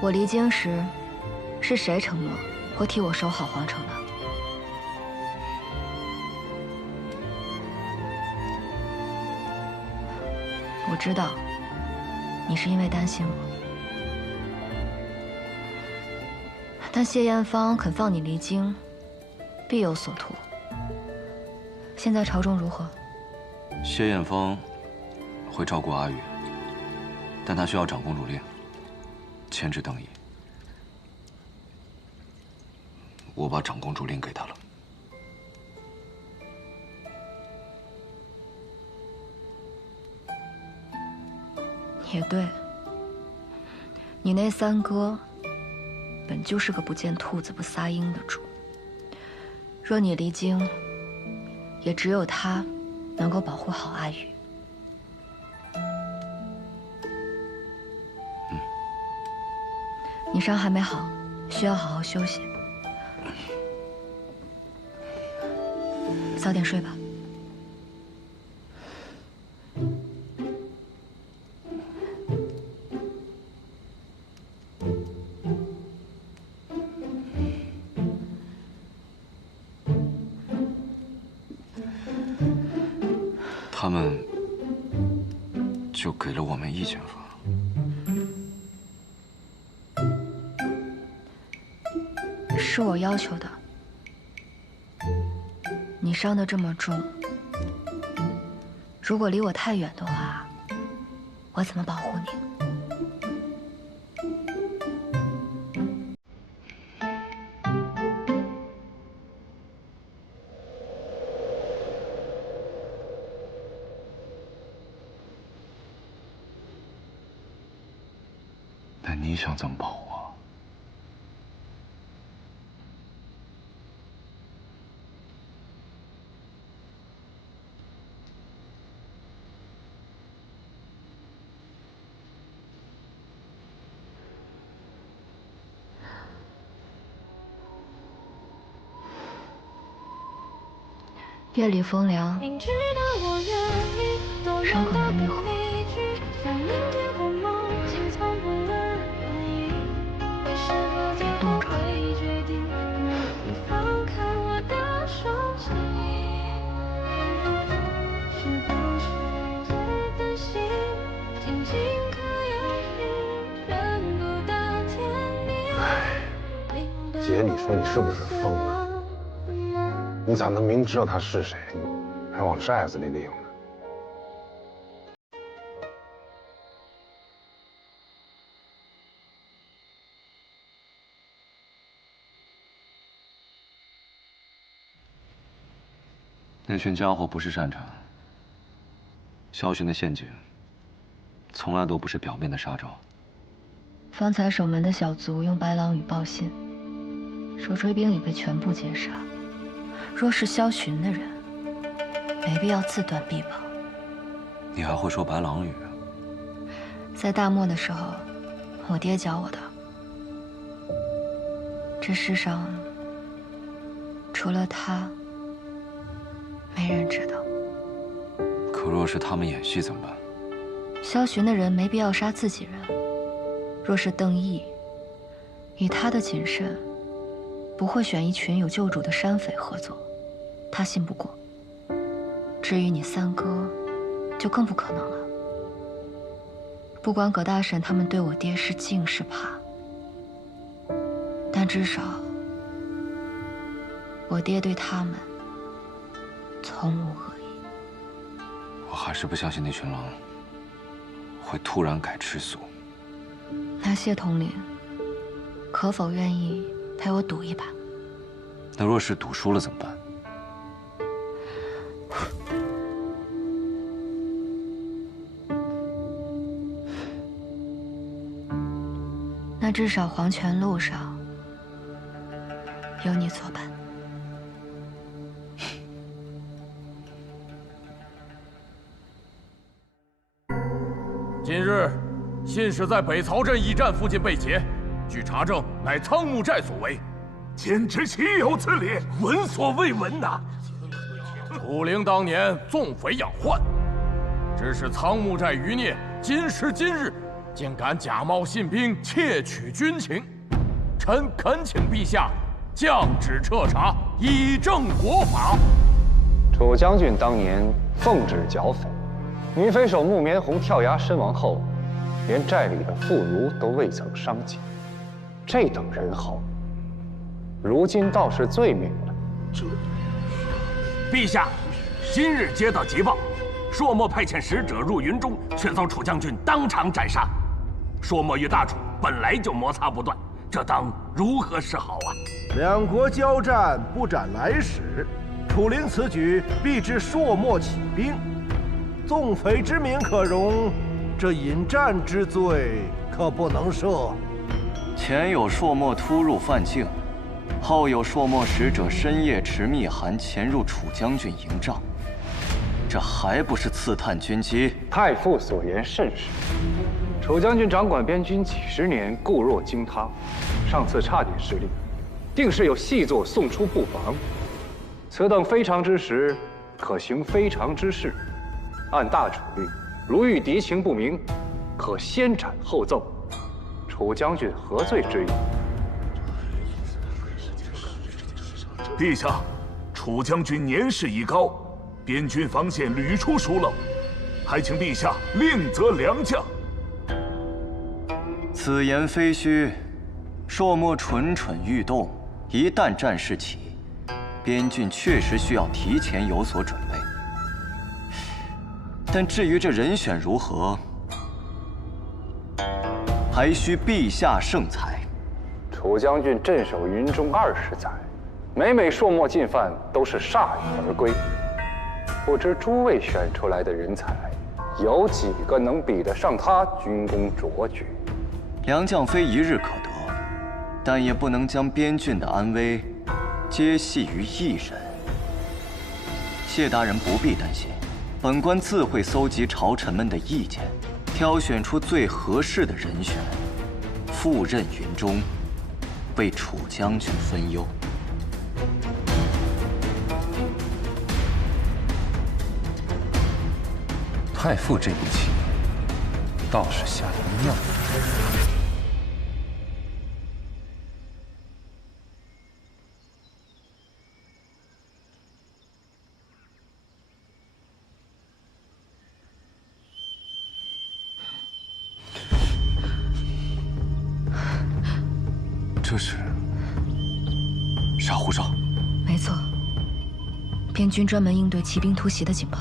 我离京时，是谁承诺会替我守好皇城的？我知道，你是因为担心我。但谢艳芳肯放你离京，必有所图。现在朝中如何？ 谢艳芳会照顾阿玉，但她需要长公主令，牵制邓毅。我把长公主令给她了。也对，你那三哥本就是个不见兔子不撒鹰的主。若你离京，也只有他。 能够保护好阿玉。你伤还没好，需要好好休息。早点睡吧。他们就给了我们1剑法。是我要求的。你伤得这么重，如果离我太远的话，我怎么保护你？那你想怎么保护啊？夜里风凉，伤口难愈合。别冻着。姐，你说你是不是疯了？你咋能明知道他是谁，还往寨子里领呢？那群家伙不是擅长。萧巡的陷阱，从来都不是表面的杀招。方才守门的小卒用白狼羽报信，说追兵已被全部截杀。若是萧巡的人，没必要自断臂膀。你还会说白狼语？在大漠的时候，我爹教我的。这世上，除了他，没人知道。可若是他们演戏怎么办？萧巡的人没必要杀自己人。若是邓毅，以他的谨慎，不会选一群有救主的山匪合作，他信不过。至于你三哥，就更不可能了。不管葛大婶他们对我爹是敬是怕，但至少我爹对他们从无恶意。我还是不相信那群狼会突然改吃素。那谢统领可否愿意陪我赌一把？那若是赌输了怎么办？那至少黄泉路上有你作伴。今日信使在北曹镇驿站附近被劫，据查证乃仓木寨所为，简直岂有此理，闻所未闻呐！楚灵当年纵匪养患，只是仓木寨余孽今时今日竟敢假冒信兵窃取军情，臣恳请陛下降旨彻查，以正国法。楚将军当年奉旨剿匪，女匪首木棉红跳崖身亡后，连寨里的妇孺都未曾伤及。这等人豪，如今倒是罪名了。陛下，今日接到急报，朔漠派遣使者入云中，却遭楚将军当场斩杀。朔漠与大楚本来就摩擦不断，这当如何是好啊？两国交战，不斩来使，楚灵此举必致朔漠起兵。纵匪之名可容，这引战之罪可不能赦。前有朔漠突入犯境，后有朔漠使者深夜持密函潜入楚将军营帐，这还不是刺探军机？太傅所言甚是。楚将军掌管边军几十年，固若金汤，上次差点失利，定是有细作送出布防。此等非常之时，可行非常之事。按大处律，如遇敌情不明，可先斩后奏。楚将军何罪之有？陛下，楚将军年事已高，边军防线屡出疏漏，还请陛下另择良将。此言非虚，朔漠蠢蠢欲动，一旦战事起，边郡确实需要提前有所准备。但至于这人选如何，还需陛下圣裁。楚将军镇守云中20载，每朔漠进犯都是铩羽而归。不知诸位选出来的人才，有几个能比得上他军功卓绝？良将非一日可得，但也不能将边郡的安危皆系于一人。谢大人不必担心，本官自会搜集朝臣们的意见，挑选出最合适的人选，赴任云中，为楚将军分忧。太傅这步棋，倒是下得妙。这是杀胡哨？没错，边军专门应对骑兵突袭的警报。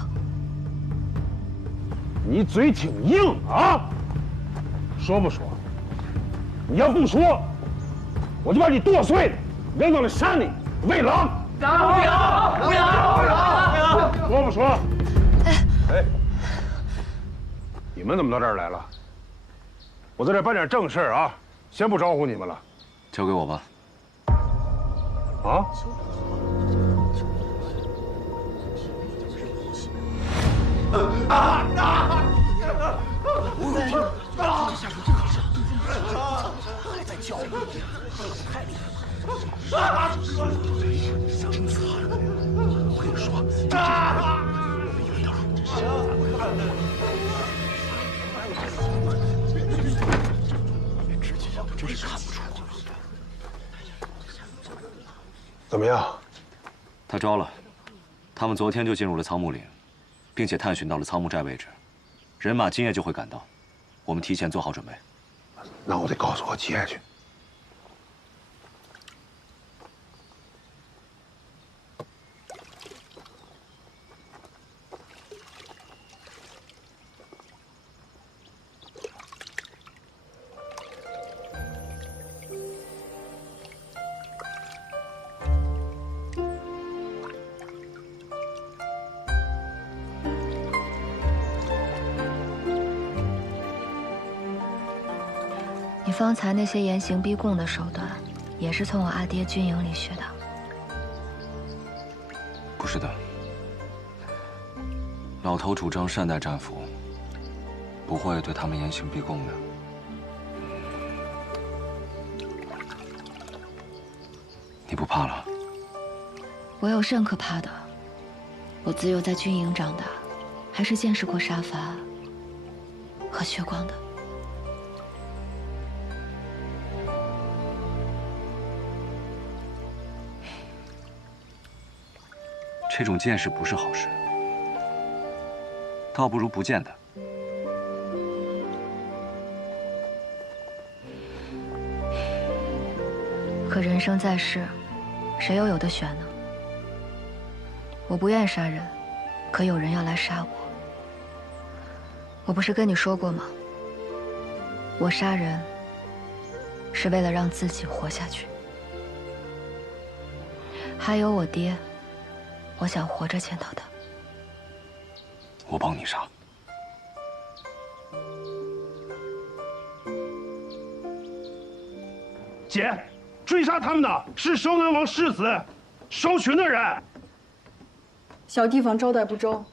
你嘴挺硬啊！说不说？你要不说，我就把你剁碎，扔到了山里喂狼。不要！说不说？哎，你们怎么到这儿来了？我在这办点正事啊，先不招呼你们了。交给我吧。啊？这下可真好笑，还在叫，太厉害了！真惨！我跟你说，我们有一套，直接让他真是看不出。怎么样？他招了，他们昨天就进入了苍木岭，并且探寻到了苍木寨位置，人马今夜就会赶到，我们提前做好准备。那我得告诉我姐去。你方才那些严刑逼供的手段，也是从我阿爹军营里学的？不是的，老头主张善待战俘，不会对他们严刑逼供的。你不怕了？我有甚可怕的？我自幼在军营长大，还是见识过杀伐和血光的。这种见识不是好事，倒不如不见的。可人生在世，谁又有得选呢？我不愿杀人，可有人要来杀我。我不是跟你说过吗？我杀人是为了让自己活下去。还有我爹，我想活着见到他。我帮你杀。姐，追杀他们的是收南王世子，收群的人。小地方招待不周，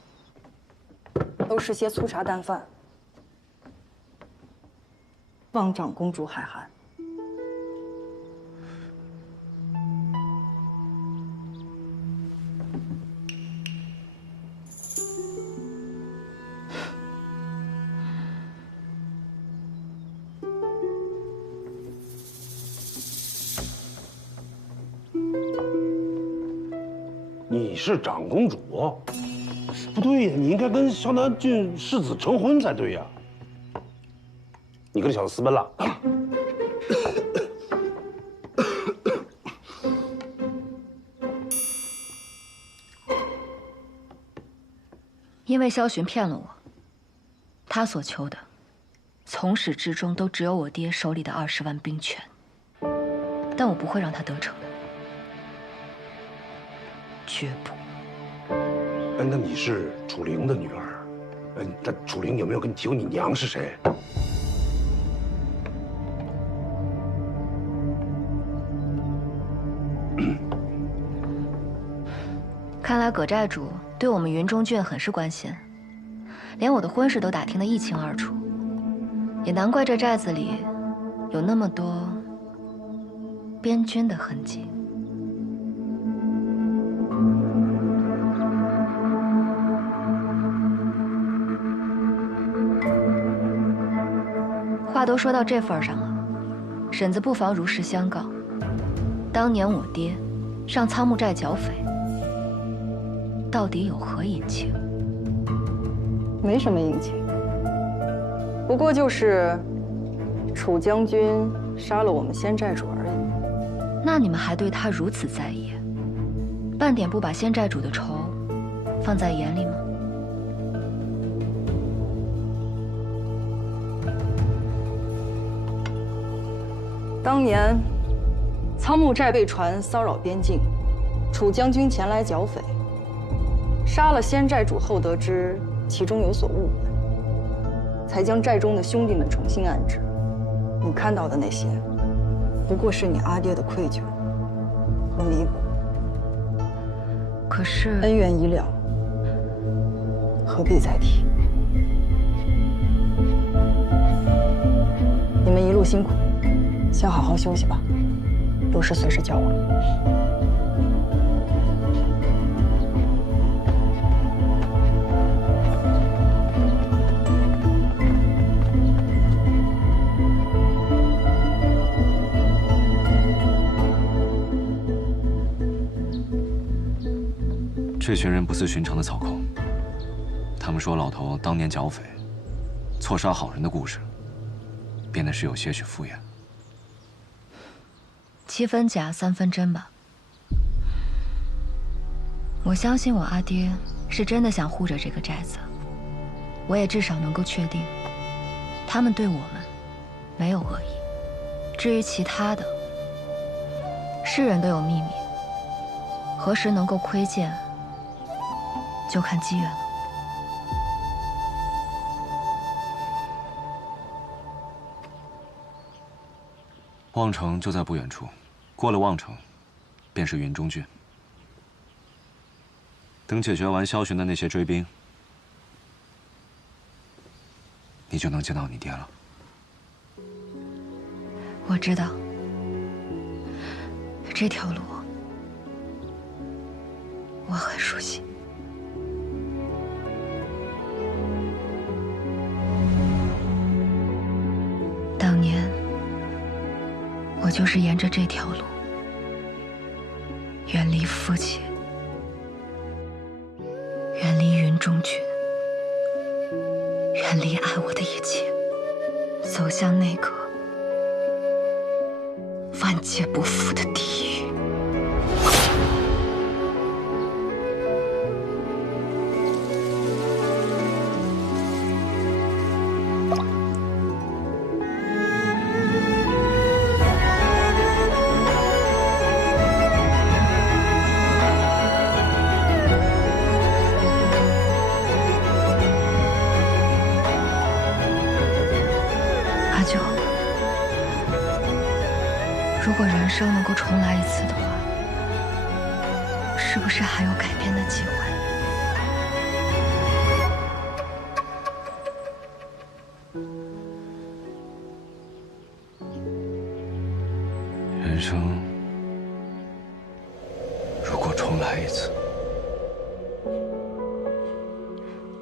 都是些粗茶淡饭。望长公主海涵。是长公主？不对呀，你应该跟萧南郡世子成婚才对呀。你跟这小子私奔了？因为萧巡骗了我，他所求的，从始至终都只有我爹手里的20万兵权。但我不会让他得逞的，绝不。哎，那你是楚灵的女儿，那楚灵有没有跟你提过你娘是谁？看来葛寨主对我们云中郡很是关心，连我的婚事都打听得一清二楚。也难怪这寨子里有那么多边军的痕迹。话都说到这份上了，婶子不妨如实相告：当年我爹上苍木寨剿匪，到底有何隐情？没什么隐情，不过就是楚将军杀了我们仙寨主而已。那你们还对他如此在意，半点不把仙寨主的仇放在眼里吗？当年苍木寨被传骚扰边境，楚将军前来剿匪，杀了仙寨主后，得知其中有所误会，才将寨中的兄弟们重新安置。你看到的那些，不过是你阿爹的愧疚和弥补。可是恩怨已了，何必再提？你们一路辛苦，先好好休息吧，有事随时叫我。这群人不似寻常的草寇。他们说老头当年剿匪，错杀好人的故事，变得是有些许敷衍。7分假3分真吧。我相信我阿爹是真的想护着这个寨子，我也至少能够确定，他们对我们没有恶意。至于其他的，世人都有秘密，何时能够窥见，就看机缘了。望城就在不远处，过了望城，便是云中郡。等解决完萧巡的那些追兵，你就能见到你爹了。我知道，这条路我很熟悉。当年我就是沿着这条路，远离父亲，远离云中郡，远离爱我的一切，走向那个万劫不复的地狱。阿九，如果人生能够重来一次的话，是不是还有改变的机会？人生如果重来一次，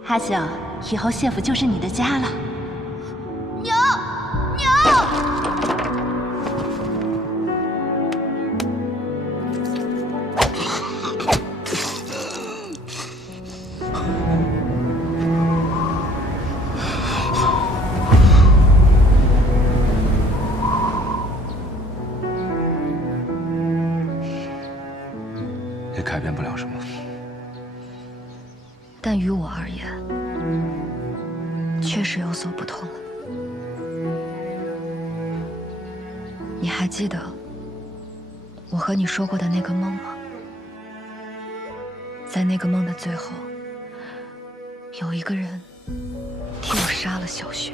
阿九，以后谢府就是你的家了。娘，娘！但于我而言，确实有所不同了。你还记得我和你说过的那个梦吗？在那个梦的最后，有一个人替我杀了小雪。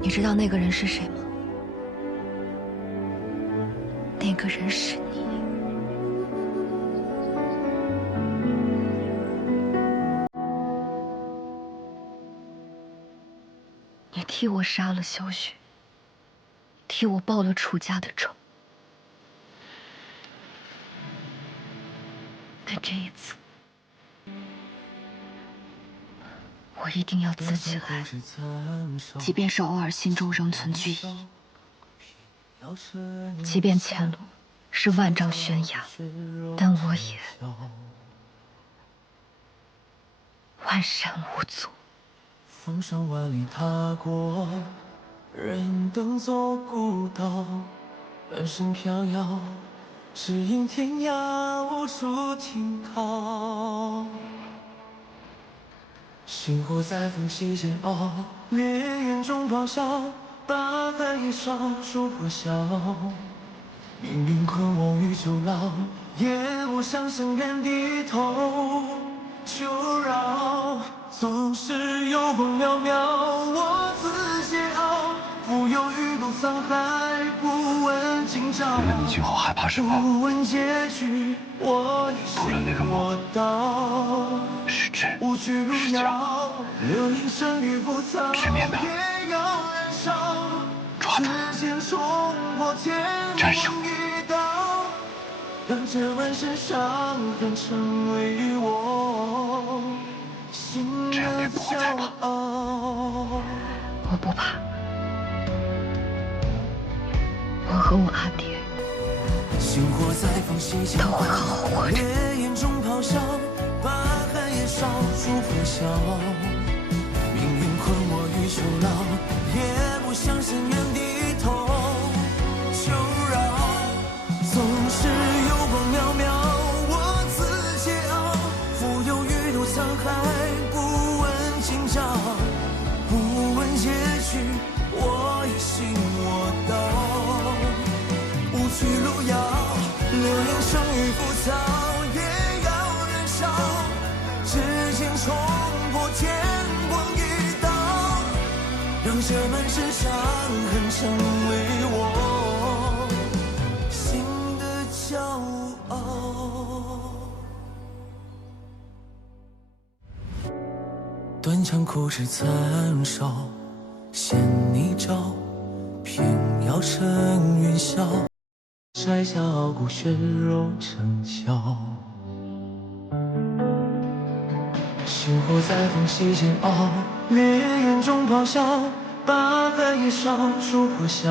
你知道那个人是谁吗？那个人是你。你替我杀了小雪，替我报了楚家的仇。但这一次，我一定要自己来，即便是偶尔心中仍存惧意，即便前路是万丈悬崖，但我也万山无阻。风霜万里踏过，人等走孤岛，半生飘摇，只因天涯无处停靠。星火在风息间熬，烈焰中咆哮，大海也烧，烛火消。命运困我于囚牢，也不想向远低头。求饶，总是有光渺渺，我自桀骜。浮游鱼肚沧海，不问今朝。问了你句后害怕什么？不问结局，我已信我道。是真是假，流萤生于浮草，直面他，抓他，战胜他，让这满身伤痕成为我心的骄傲。我不怕，我和我阿爹都会好好活着。把寒夜烧，烛火消，命运困我于囚牢，也不想向远低头。求饶，总是有光渺渺，我自桀骜。浮游鱼肚沧海，不问今朝，不问结局，我已信我道。无趣路遥，流萤生于浮草。指尖冲破天光一刀，让这满身伤痕成为我心的骄傲。断肠苦枝残烧，衔泥沼，偏要成云霄。摘下傲骨血肉成鞘。星火在风息间熬，烈焰中咆哮，把寒夜烧，烛火消。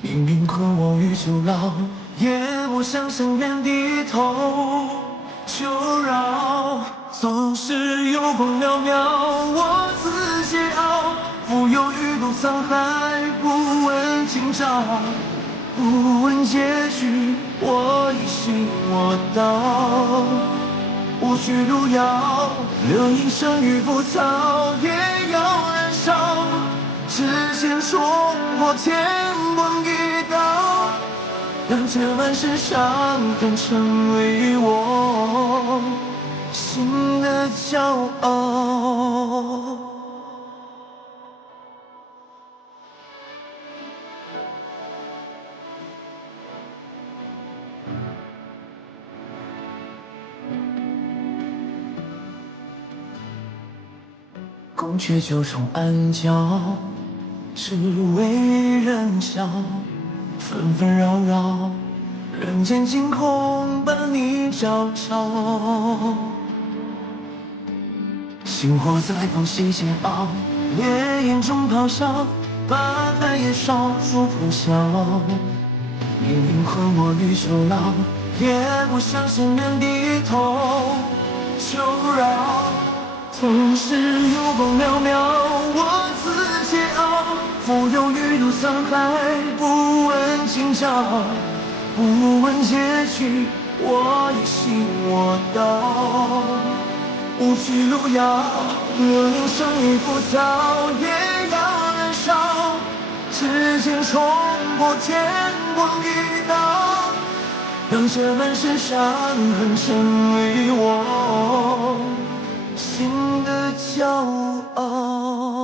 命运困我于囚牢，也不想向远低头。求饶，总是有光渺渺，我自桀骜。浮游鱼肚沧海，不问今朝，不问结局，我已信我道。无趣路遥，流萤生于浮草，也要燃烧。指尖冲破天光一刀，让这满身伤痕成为我心的骄傲。宫阙九重暗角，只为人笑。纷纷扰扰，人间惊恐把你照照。星火在风息间熬，烈焰中咆哮，把寒夜烧，烛火消。命运困我于囚牢，也不想向远低头。求饶，总是有光渺渺，我自桀骜。浮游鱼肚沧海，不问今朝，不问结局，我一心我道，无需路遥，人生已浮躁，也要燃烧。指尖冲破天光一道，让这满身伤痕成为我心的骄傲。